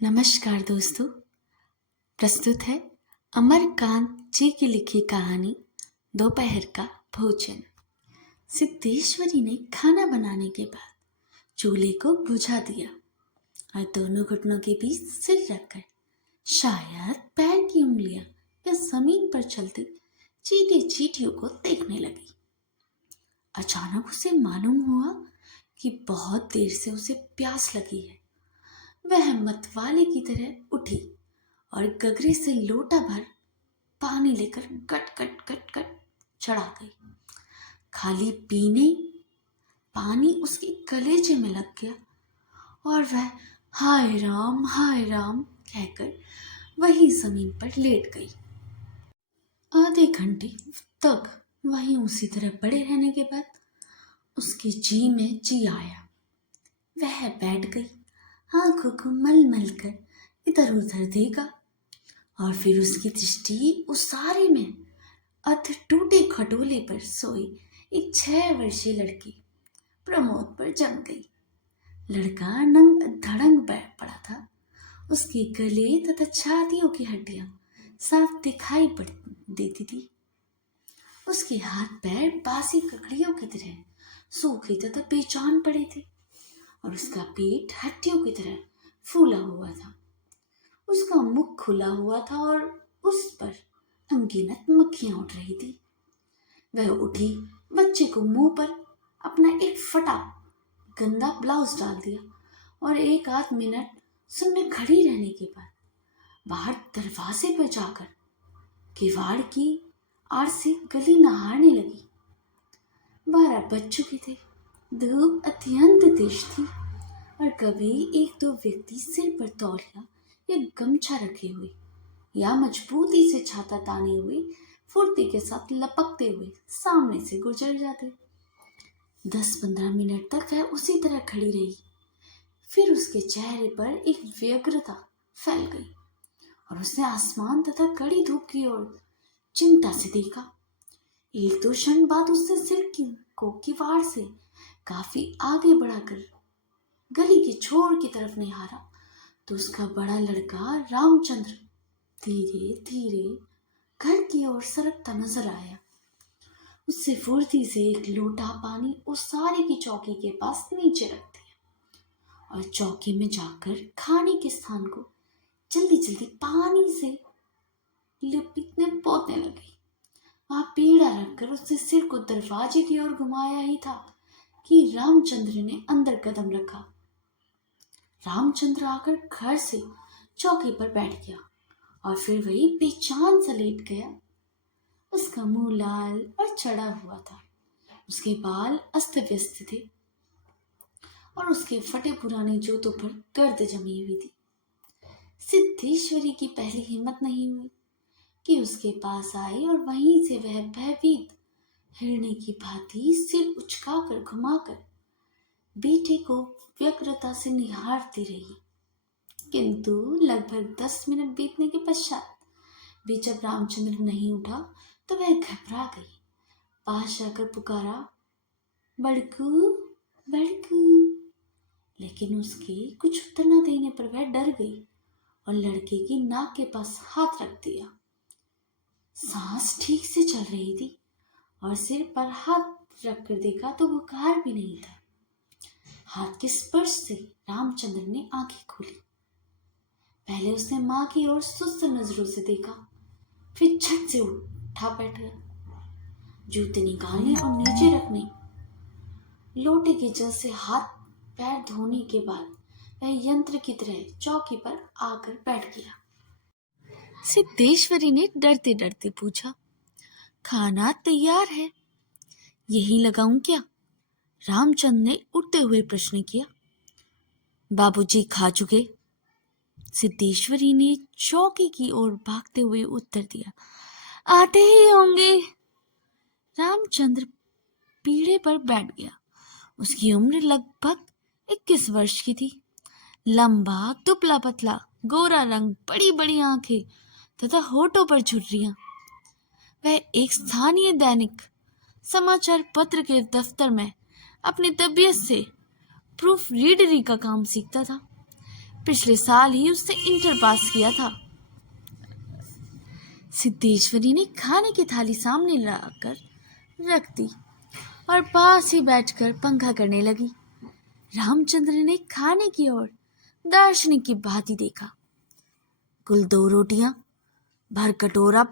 नमस्कार दोस्तों। प्रस्तुत है अमरकांत जी की लिखी कहानी दोपहर का भोजन। सिद्धेश्वरी ने खाना बनाने के बाद चूल्हे को बुझा दिया और दोनों घुटनों के बीच सिर रखकर शायद पैर की उंगलियां या जमीन पर चलती चीटी चीटियों को देखने लगी। अचानक उसे मालूम हुआ कि बहुत देर से उसे प्यास लगी है। वह मतवाले की तरह उठी और गगरे से लोटा भर पानी लेकर गट गट गट गट चढ़ा गई। खाली पीने पानी उसके कलेजे में लग गया और वह हाय राम कहकर वही जमीन पर लेट गई। आधे घंटे तक वहीं उसी तरह पड़े रहने के बाद उसके जी में जी आया। वह बैठ गई, आंखों को मल मल कर इधर उधर देखा और फिर उसकी दृष्टि उसारे में अध टूटे खटोले पर सोई एक 6 वर्षीय लड़की प्रमोद पर जम गई। लड़का नंग धड़ंग पड़ा था। उसके गले तथा छातियों की हड्डियां साफ दिखाई पड़ देती थी। उसके हाथ पैर बासी ककड़ियों की तरह सूखे तथा बेजान पड़े थे और उसका पेट हड्डियों की तरह फूला हुआ था। उसका मुख खुला हुआ था और उस पर अनगिनत मक्खियां उड़ रही थी। वह उठी, बच्चे को मुंह पर अपना एक फटा गंदा ब्लाउज डाल दिया और 1 आध मिनट सुनने खड़ी रहने के बाद बाहर दरवाजे पर जाकर किवाड़ की आड़ से गली नहारने लगी। 12 बज चुके थे। धूप अत्यंत तेज थी और कभी 1-2 व्यक्ति सिर पर तौलिया या गमछा रखे हुए या मजबूती से छाता ताने हुए फुर्ती के साथ लपकते हुए सामने से गुजर जाते। 10-15 मिनट तक वह उसी तरह खड़ी रही। फिर उसके चेहरे पर एक व्यग्रता फैल गई और उसने आसमान तथा कड़ी धूप की ओर चिंता से देखा। 1-2 क्षण बाद उसने सिर को किवाड़ से काफी आगे बढ़ाकर गली के छोर की तरफ निहारा तो उसका बड़ा लड़का रामचंद्र धीरे धीरे घर की ओर सरकता नजर आया। उससे फुर्ती से एक लोटा पानी उसारे की चौकी के पास नीचे रख दिया और चौकी में जाकर खाने के स्थान को जल्दी जल्दी पानी से लिपटने पोतने लगी। वहां पीड़ा रखकर उसने सिर को दरवाजे की ओर घुमाया ही था कि रामचंद्र ने अंदर कदम रखा। रामचंद्र आकर घर से चौकी पर बैठ गया और फिर वही बेचान सा लेट गया। उसका मुंह लाल और चढ़ा हुआ था। उसके बाल अस्त व्यस्त थे और उसके फटे पुराने जूतों पर गर्द जमी हुई थी। सिद्धेश्वरी की पहली हिम्मत नहीं हुई कि उसके पास आई और वहीं से वह भयभीत हिरणी की भांति सिर उचकाकर घुमाकर बेटे को व्यग्रता से निहारती रही। किंतु लगभग 10 मिनट बीतने के पश्चात भी जब रामचंद्र नहीं उठा तो वह घबरा गई। पास जाकर पुकारा, बड़कू बड़कू, लेकिन उसके कुछ उत्तर न देने पर वह डर गई और लड़के की नाक के पास हाथ रख दिया। सांस ठीक से चल रही थी और सिर पर हाथ रखकर देखा तो बुखार भी नहीं था। हाथ के स्पर्श से रामचंद्र ने आंखें खोली। पहले उसने मां की ओर सुस्त नजरों से देखा, फिर झट से उठा बैठ गया। जूते निकालने और नीचे रखने, लोटे के जल से हाथ पैर धोने के बाद वह यंत्र की तरह चौकी पर आकर बैठ गया। सिद्धेश्वरी ने डरते डरते पूछा, खाना तैयार है, यही लगाऊं क्या? रामचंद्र ने उठते हुए प्रश्न किया। बाबूजी खा चुके, सिद्धेश्वरी ने चौकी की ओर भागते हुए उत्तर दिया। आते ही होंगे। रामचंद्र पीढ़े पर बैठ गया। उसकी उम्र लगभग 21 वर्ष की थी। लंबा, दुबला पतला, गोरा रंग, बड़ी बड़ी आंखें तथा होठों पर झुर्रियां। वह एक स्थानीय दैनिक समाचार पत्र के दफ्तर में अपनी तबीयत से प्रूफ रीडरी का काम सीखता था। पिछले साल ही उसने इंटर पास किया था। सिद्धेश्वरी ने खाने की थाली सामने लाकर रख दी और पास ही बैठकर पंखा करने लगी। रामचंद्र ने खाने की ओर दार्शनिक की भांति देखा। कुल 2 रोटियां, भर कटोरा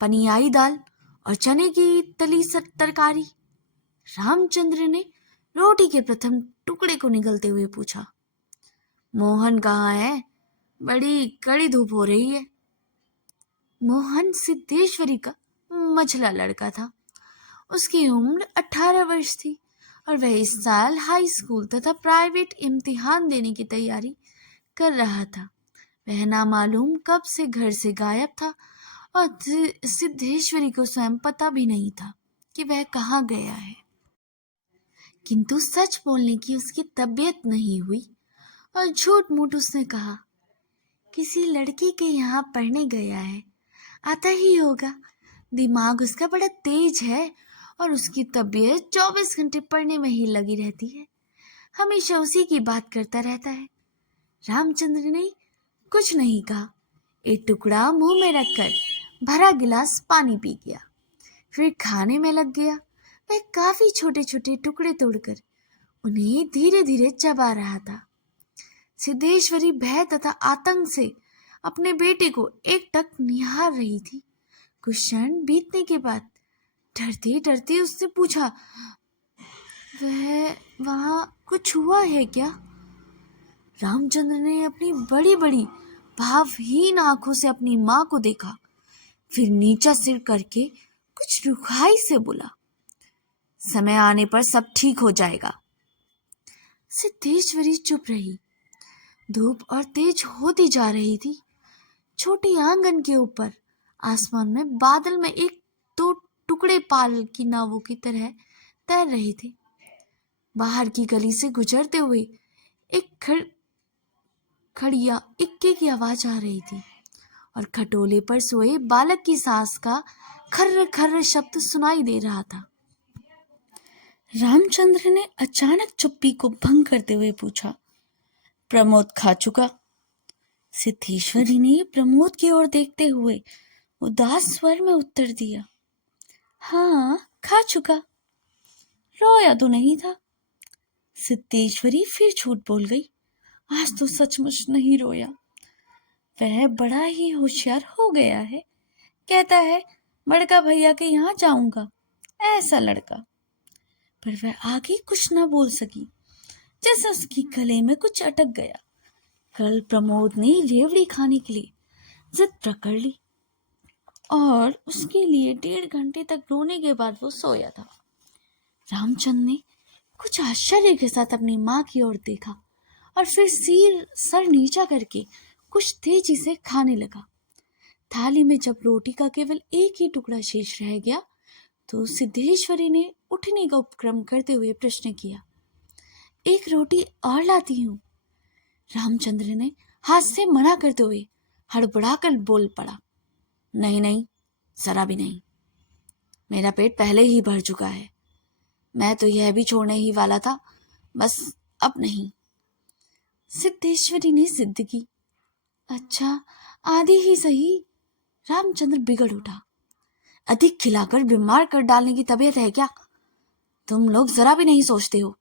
पनियाई दाल और चने की तली तरकारी। रामचंद्र ने रोटी के प्रथम टुकड़े को निगलते हुए पूछा, मोहन कहाँ है? बड़ी कड़ी धूप हो रही है। मोहन सिद्धेश्वरी का मझला लड़का था। उसकी उम्र 18 वर्ष थी और वह इस साल हाई स्कूल तथा प्राइवेट इम्तिहान देने की तैयारी कर रहा था। वह नामालूम कब से घर से गायब था और सिद्धेश्वरी को स्वयं पता भी नहीं था कि वह कहाँ गया है। किंतु सच बोलने की उसकी तबीयत नहीं हुई और झूठ मूठ उसने कहा, किसी लड़की के यहाँ पढ़ने गया है, आता ही होगा। दिमाग उसका बड़ा तेज है और उसकी तबीयत 24 घंटे पढ़ने में ही लगी रहती है। हमेशा उसी की बात करता रहता है। रामचंद्र ने कुछ नहीं कहा। एक टुकड़ा मुंह में रखकर भरा गिलास पानी पी गया, फिर खाने में लग गया। वह काफी छोटे छोटे टुकड़े तोड़कर उन्हें धीरे धीरे चबा रहा था। सिद्धेश्वरी भय तथा आतंक से अपने बेटे को एकटक निहार रही थी। कुछ क्षण बीतने के बाद डरते डरते उसने पूछा, वह वहां कुछ हुआ है क्या? रामचंद्र ने अपनी बड़ी बड़ी भावहीन आंखों से अपनी मां को देखा, फिर नीचा सिर करके कुछ रुखाई से बोला, समय आने पर सब ठीक हो जाएगा। सिद्धेश्वरी चुप रही। धूप और तेज होती जा रही थी। छोटे आंगन के ऊपर आसमान में बादल में 1-2 टुकड़े पाल की नावों की तरह तैर रहे थे। बाहर की गली से गुजरते हुए एक खड़िया इक्के की आवाज आ रही थी और खटोले पर सोए बालक की सांस का खर्र खर्र शब्द सुनाई दे रहा था। रामचंद्र ने अचानक चुप्पी को भंग करते हुए पूछा, प्रमोद खा चुका? सिद्धेश्वरी ने प्रमोद की ओर देखते हुए उदास स्वर में उत्तर दिया, हाँ खा चुका। रोया तो नहीं था। सिद्धेश्वरी फिर झूठ बोल गई, आज तो सचमुच नहीं रोया। वह बड़ा ही होशियार हो गया है, कहता है बड़का भैया के यहाँ जाऊंगा, ऐसा लड़का। पर वह आगे कुछ न बोल सकी, जैसे उसकी गले में कुछ अटक गया। कल प्रमोद ने रेवड़ी खाने के लिए जिद पकड़ ली और उसके लिए 1.5 घंटे तक रोने के बाद वो सोया था। रामचंद्र ने कुछ आश्चर्य के साथ अपनी माँ की ओर देखा और फिर सर नीचा करके कुछ तेजी से खाने लगा। थाली में जब रोटी का केवल एक ही टुकड़ा शेष रह गया तो सिद्धेश्वरी ने उठने का उपक्रम करते हुए प्रश्न किया, एक रोटी और लाती हूँ। रामचंद्र ने हाथ से मना करते हुए हड़बड़ाकर बोल पड़ा, नहीं नहीं, जरा भी नहीं। मेरा पेट पहले ही भर चुका है। मैं तो यह भी छोड़ने ही वाला था, बस अब नहीं। सिद्धेश्वरी ने जिद की, अच्छा आधी ही सही। रामचंद्र बिगड़ उठा, अधिक खिलाकर बीमार कर डालने की तबीयत है क्या? तुम लोग जरा भी नहीं सोचते हो,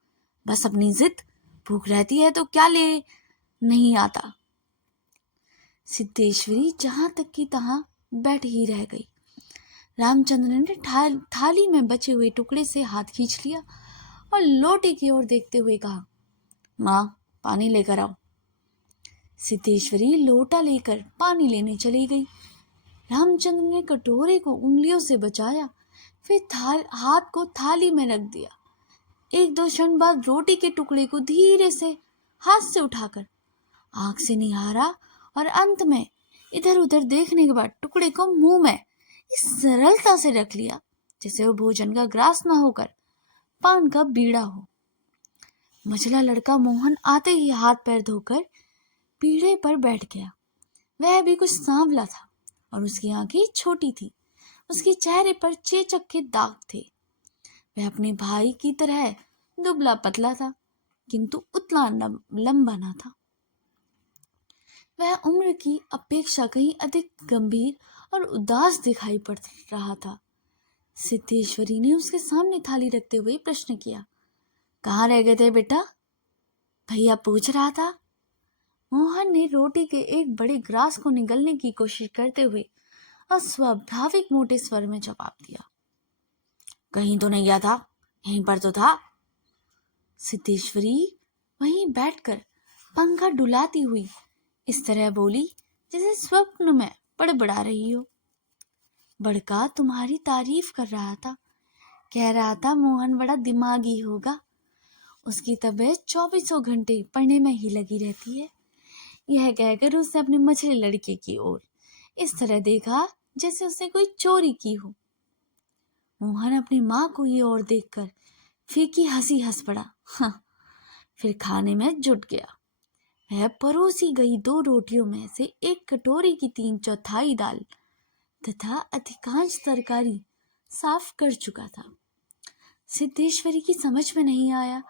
बस अपनी जिद। भूख रहती है तो क्या ले नहीं आता। सिद्धेश्वरी जहां तक की तहां बैठ ही रह गई। रामचंद्र ने थाली में बचे हुए टुकड़े से हाथ खींच लिया और लोटे की ओर देखते हुए कहा, माँ पानी लेकर आओ। सिद्धेश्वरी लोटा लेकर पानी लेने चली गई। रामचंद्र ने कटोरे को उंगलियों से बचाया, फिर हाथ को थाली में रख दिया। 1-2 क्षण बाद रोटी के टुकड़े को धीरे से हाथ से उठाकर आंख से निहारा और अंत में इधर उधर देखने के बाद टुकड़े को मुंह में इस सरलता से रख लिया जैसे वो भोजन का ग्रास न होकर पान का बीड़ा हो। मझला लड़का मोहन आते ही हाथ पैर धोकर पीढ़े पर बैठ गया। वह भी कुछ सांवला था और उसकी आंखें छोटी थी। उसके चेहरे पर चेचक के दाग थे। वह अपने भाई की तरह दुबला पतला था, किंतु उतना लंबा न था। वह उम्र की अपेक्षा कहीं अधिक गंभीर और उदास दिखाई पड़ रहा था। सिद्धेश्वरी ने उसके सामने थाली रखते हुए प्रश्न किया, कहाँ रह गए थे बेटा? भैया पूछ रहा था। मोहन ने रोटी के एक बड़े ग्रास को निगलने की कोशिश करते हुए अस्वाभाविक मोटे स्वर में जवाब दिया, कहीं तो नहीं गया था, यहीं पर तो था। सिद्धेश्वरी वहीं बैठकर पंखा डुलाती हुई इस तरह बोली जैसे स्वप्न में बड़बड़ा रही हो। बड़का तुम्हारी तारीफ कर रहा था, कह रहा था मोहन बड़ा दिमागी होगा, उसकी तबीयत 24 घंटे पढ़ने में ही लगी रहती है। यह कहकर उसने अपने मछली लड़के की ओर इस तरह देखा जैसे उसने कोई चोरी की हो। मोहन अपनी माँ को ये ओर देखकर फीकी हंसी हंस पड़ा। हाँ, फिर खाने में जुट गया। वह परोसी गई 2 रोटियों में से एक कटोरी की 3/4 दाल तथा अधिकांश तरकारी साफ कर चुका था। सिद्धेश्वरी की समझ में नहीं आया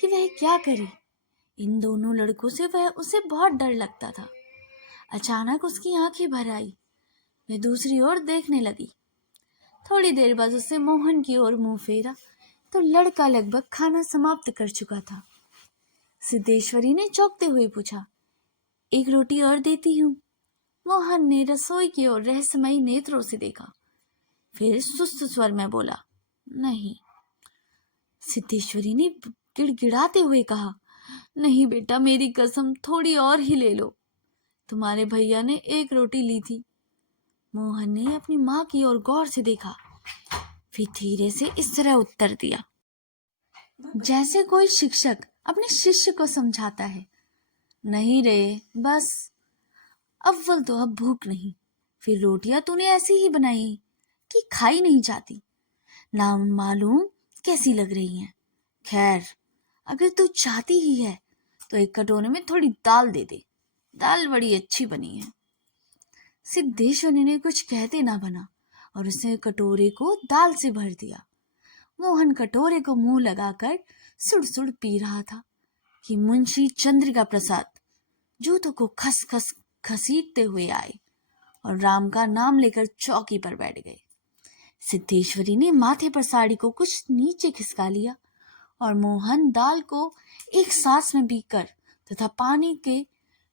कि वह क्या करे। इन दोनों लड़कों से वह उसे बहुत डर लगता था। अचानक उसकी आंखें भर आई। वह दूसरी ओर देखने लगी। थोड़ी देर बाद उसने मोहन की ओर मुंह फेरा तो लड़का लगभग खाना समाप्त कर चुका था। सिद्धेश्वरी ने चौंकते हुए पूछा, एक रोटी और देती हूँ? मोहन ने रसोई की ओर रहस्यमयी नेत्रों से देखा, फिर सुस्त स्वर में बोला, नहीं। सिद्धेश्वरी ने गिड़गिड़ाते हुए कहा, नहीं बेटा, मेरी कसम, थोड़ी और ही ले लो। तुम्हारे भैया ने 1 रोटी ली थी। मोहन ने अपनी माँ की ओर गौर से देखा, फिर धीरे से इस तरह उत्तर दिया, जैसे कोई शिक्षक अपने शिष्य को समझाता है, नहीं रे, बस अव्वल तो अब भूख नहीं, फिर रोटियां तूने ऐसी ही बनाई कि खाई नहीं जाती, ना मालूम कैसी लग रही हैं। खैर, अगर तू चाहती ही है तो एक कटोरे में थोड़ी दाल दे दे, दाल बड़ी अच्छी बनी है। सिद्धेश्वरी ने कुछ कहते ना बना और उसने कटोरे को दाल से भर दिया। मोहन कटोरे को मुंह लगाकर सुड़ सुड़ पी रहा था कि मुंशी चंद्रिका प्रसाद जूतों को खस खस घसीटते हुए आए और राम का नाम लेकर चौकी पर बैठ गए। सिद्धेश्वरी ने माथे पर साड़ी को कुछ नीचे खिसका लिया और मोहन दाल को एक सांस में पीकर तथा पानी के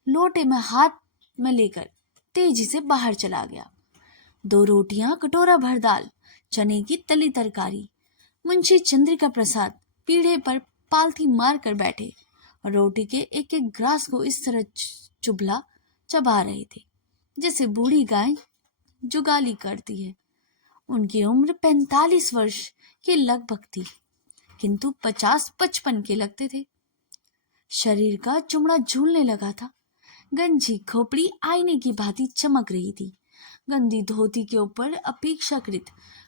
लोटे में हाथ में लेकर तेजी से बाहर चला गया। 2 रोटियां, कटोरा भर दाल, चने की तली तरकारी। मुंशी चंद्रिका प्रसाद पीढ़े पर पालथी मार कर बैठे और रोटी के एक एक ग्रास को इस तरह चुभला चबा रहे थे जैसे बूढ़ी गाय जुगाली करती है। उनकी उम्र 45 वर्ष के लगभग थी, किंतु 50-55 के लगते थे। शरीर का चमड़ा झूलने लगा था। गंजी खोपड़ी आईने की भांति चमक रही थी। गंदी धोती के ऊपर अपेक्षाकृत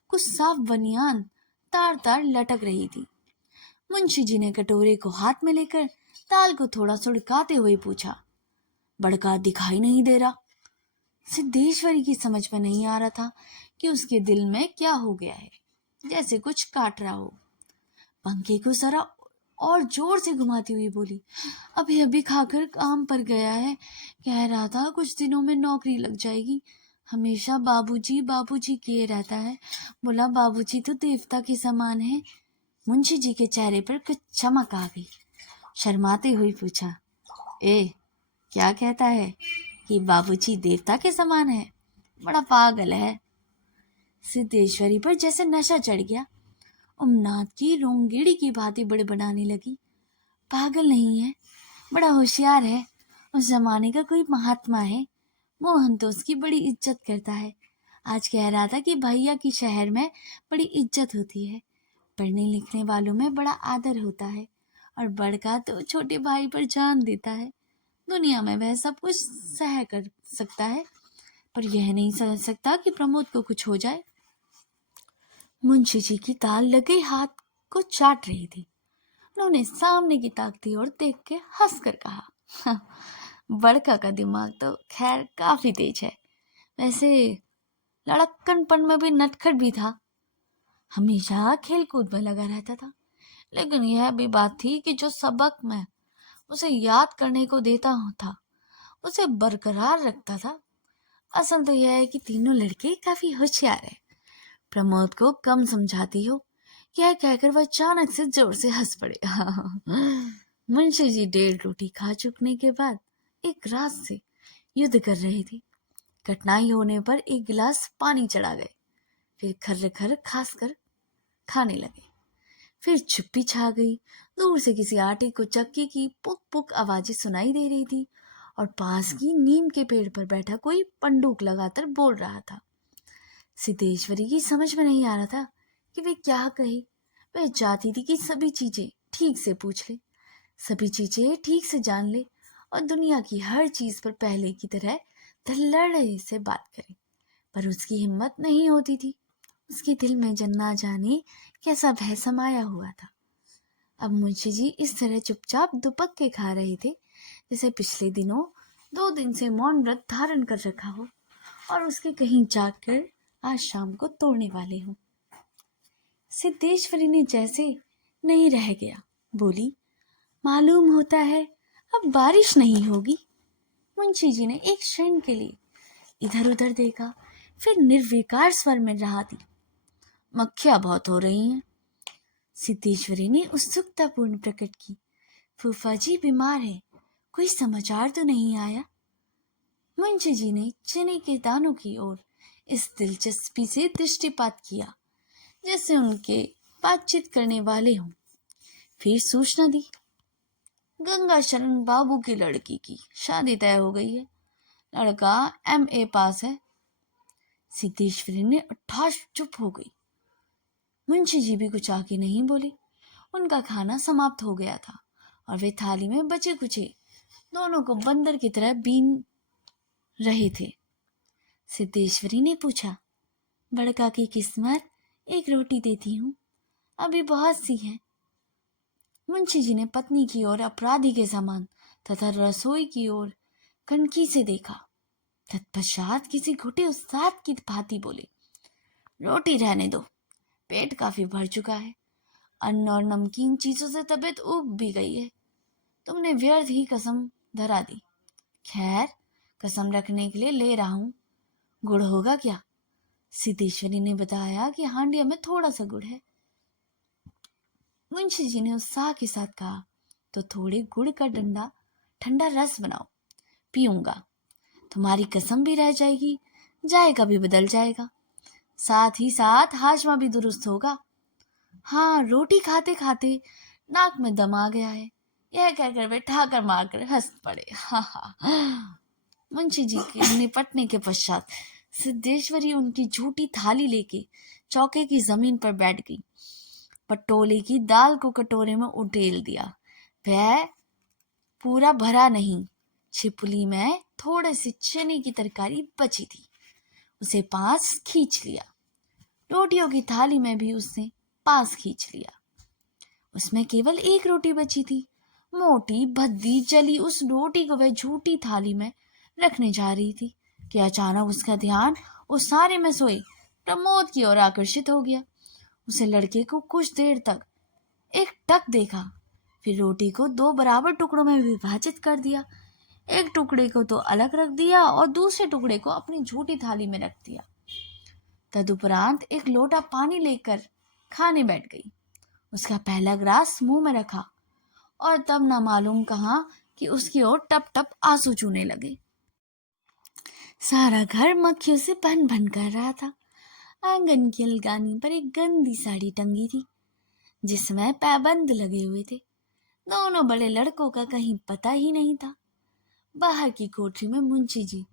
कुछ साफ बनियान तार तार लटक रही थी। मुंशी जी ने कटोरे को हाथ में लेकर दाल को थोड़ा सुड़काते हुए पूछा, बड़का दिखाई नहीं दे रहा? सिद्धेश्वरी की समझ में नहीं आ रहा था कि उसके दिल में क्या हो गया है, जैसे कुछ काट रहा हो। पंखे को जरा और जोर से घुमाती हुई बोली, अभी अभी खाकर काम पर गया है, कह रहा था कुछ दिनों में नौकरी लग जाएगी। हमेशा बाबूजी बाबूजी किए रहता है, बोला बाबूजी तो देवता के समान है। मुंशी जी के चेहरे पर कुछ चमक आ गई। शर्माते हुए पूछा, क्या कहता है कि बाबूजी देवता के समान है? बड़ा पागल है। सिद्धेश्वरी पर जैसे नशा चढ़ गया। उमनाथ की रोंगेड़ी की भांति बड़बड़ाने लगी, पागल नहीं है, बड़ा होशियार है, उस जमाने का कोई महात्मा है। मोहन तो उसकी बड़ी इज्जत करता है। आज कह रहा था कि भैया की शहर में बड़ी इज्जत होती है, पढ़ने लिखने वालों में बड़ा आदर होता है, और बड़का तो छोटे भाई पर जान देता है। दुनिया में वह सब कुछ सह कर सकता है, पर यह नहीं समझ सकता कि प्रमोद को कुछ हो जाए। मुंशी जी की दाल लगे हाथ को चाट रही थी। उन्होंने सामने की ताकती और देख के हंस कर कहा, हाँ, बड़का का दिमाग तो खैर काफी तेज है। वैसे लड़क्कनपन में भी नटखट भी था, हमेशा खेल कूद में लगा रहता था। लेकिन यह भी बात थी कि जो सबक मैं उसे याद करने को देता था उसे बरकरार रखता था। असल तो यह है कि तीनों लड़के काफी होशियार हैं। प्रमोद को कम समझाती हो, यह कहकर वह अचानक से जोर से हंस पड़े। मुंशी जी 1.5 रोटी खा चुकने के बाद एक रात से युद्ध कर रहे थे। कठिनाई होने पर एक गिलास पानी चढ़ा गए, फिर खर्र खर्र खास कर खाने लगे। फिर चुप्पी छा गई। दूर से किसी आटे को चक्की की पुक पुक आवाजें सुनाई दे रही थी और पास की नीम के पेड़ पर बैठा कोई पंडुक लगाकर बोल रहा था। सिद्धेश्वरी की समझ में नहीं आ रहा था कि वे क्या कहे। वह चाहती थी कि सभी चीजें ठीक से पूछ ले, सभी चीजें ठीक से जान ले और दुनिया की हर चीज पर पहले की तरह धल्लड़ से बात करे, पर उसकी हिम्मत नहीं होती थी। उसके दिल में जन्ना जाने कैसा भय समाया हुआ था। अब मुंशी जी इस तरह चुपचाप दुपक के खा रहे थे जैसे पिछले दिनों 2 दिन से मौन व्रत धारण कर रखा हो और उसके कहीं जाकर आज शाम को तोड़ने वाले हो। सिद्धेश्वरी ने जैसे नहीं रह गया बोली, मालूम होता है अब बारिश नहीं होगी। मुंशी जी ने एक क्षण के लिए इधर उधर देखा, फिर निर्विकार स्वर में रहा दी, मक्खियां बहुत हो रही हैं। सिद्धेश्वरी ने उत्सुकतापूर्ण प्रकट की, फूफा जी बीमार है, कोई समाचार तो नहीं आया? मुंशी जी ने चने के दानों की ओर इस दिलचस्पी से दृष्टिपात किया जैसे उनके बातचीत करने वाले हों। फिर सूचना दी, गंगा शरण बाबू की लड़की की शादी तय हो गई है, लड़का MA पास है। सिद्धेश्वरी ने अट्ठाश चुप हो गई। मुंशी जी भी कुछ आगे नहीं बोले। उनका खाना समाप्त हो गया था और वे थाली में बचे कुचे दोनों को बंदर की तरह बीन रहे थे। सिद्धेश्वरी ने पूछा, बड़का की किस्मत, एक रोटी देती हूँ, अभी बहुत सी है। मुंशी जी ने पत्नी की ओर अपराधी के समान तथा रसोई की ओर कनखी से देखा। तत्पश्चात किसी घुटे उस्ताद की भांति बोले, रोटी रहने दो, पेट काफी भर चुका है, अन्न और नमकीन चीजों से तबीयत उब भी गई है, तुमने व्यर्थ ही कसम धरा दी। खैर, कसम रखने के लिए ले रहा हूं, गुड़ होगा क्या? सिद्धेश्वरी ने बताया कि हांडिया में थोड़ा सा गुड़ है। मुंशी जी ने उत्साह के साथ कहा, तो थोड़े गुड़ का डंडा ठंडा रस बनाओ, पीऊंगा। तुम्हारी कसम भी रह जाएगी, जायका भी बदल जाएगा, साथ ही साथ हाजमा भी दुरुस्त होगा। हाँ, रोटी खाते खाते नाक में दम आ गया है, यह कहकर वे ठाकर मारकर हंस पड़े। हाँ। मुंशी जी के निपटने के पश्चात सिद्धेश्वरी उनकी झूठी थाली लेके चौके की जमीन पर बैठ गई। पटोले की दाल को कटोरे में उटेल दिया। वह पूरा भरा नहीं, छिपली में थोड़े से चने की तरकारी बची थी, उसे पास खींच लिया। रोटियों की थाली में भी उसने पास खींच लिया। उसमें केवल एक रोटी बची थी। मोटी भद्दी जली उस रोटी को वह झूठी थाली में रखने जा रही थी कि अचानक उसका ध्यान उस सारे में सोए प्रमोद की ओर आकर्षित हो गया। उसे लड़के को कुछ देर तक एक टक देखा, फिर रोटी को 2 बराबर टुकड़ों में विभाजित कर दिया। एक टुकड़े को तो अलग रख दिया और दूसरे टुकड़े को अपनी झूठी थाली में रख दिया। तदुपरांत एक लोटा पानी लेकर खाने बैठ गई। उसका पहला ग्लास मुंह में रखा और तब न मालूम कहाँ कि उसकी ओर टप टप आंसू चूने लगे। सारा घर मक्खियों से भन भन कर रहा था। आंगन की अलगानी पर एक गंदी साड़ी टंगी थी जिसमें पैबंद लगे हुए थे। दोनों बड़े लड़कों का कहीं पता ही नहीं था। बाहर की कोठरी में मुंशी जी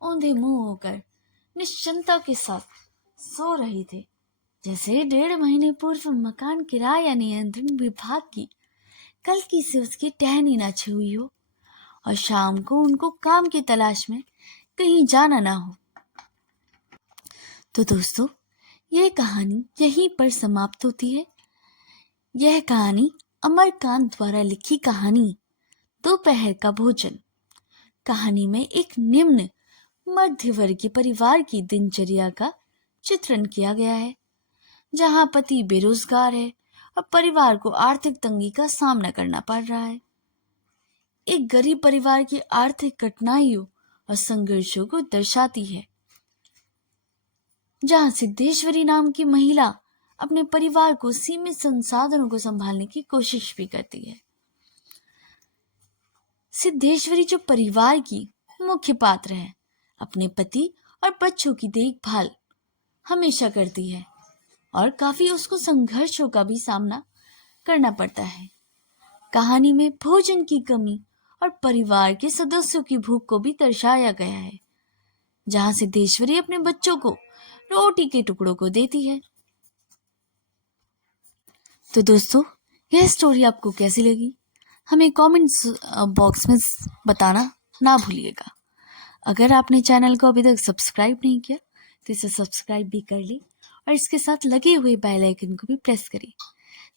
औंधे मुंह होकर निश्चिंता के साथ सो रहे थे, जैसे 1.5 महीने पूर्व मकान किराया नियंत्रण विभाग की कल्कि से उसकी टहनी न छुई हो और शाम को उनको काम की तलाश में कहीं जाना ना हो। तो दोस्तों, यह कहानी यहीं पर समाप्त होती है। यह कहानी अमरकांत द्वारा लिखी कहानी दोपहर का भोजन। कहानी में एक निम्न मध्यवर्गीय परिवार की दिनचर्या का चित्रण किया गया है, जहां पति बेरोजगार है और परिवार को आर्थिक तंगी का सामना करना पड़ रहा है। एक गरीब परिवार की आर्थिक कठिनाइयों और संघर्षों को दर्शाती है, जहां सिद्धेश्वरी नाम की महिला अपने परिवार को सीमित संसाधनों को संभालने की कोशिश भी करती है। सिद्धेश्वरी जो परिवार की मुख्य पात्र है, अपने पति और बच्चों की देखभाल हमेशा करती है और काफी उसको संघर्षों का भी सामना करना पड़ता है। कहानी में भोजन की कमी और परिवार के सदस्यों की भूख को भी दर्शाया गया है, जहां सिद्धेश्वरी अपने बच्चों को रोटी के टुकड़ों को देती है। तो दोस्तों, यह स्टोरी आपको कैसी लगी हमें कमेंट्स बॉक्स में बताना ना भूलिएगा। अगर आपने चैनल को अभी तक सब्सक्राइब नहीं किया तो इसे सब्सक्राइब भी कर लें और इसके साथ लगे हुए बेल आइकन को भी प्रेस करें,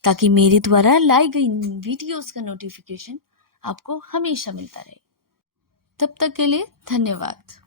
ताकि मेरे द्वारा लाई गई वीडियोस का नोटिफिकेशन आपको हमेशा मिलता रहे। तब तक के लिए धन्यवाद।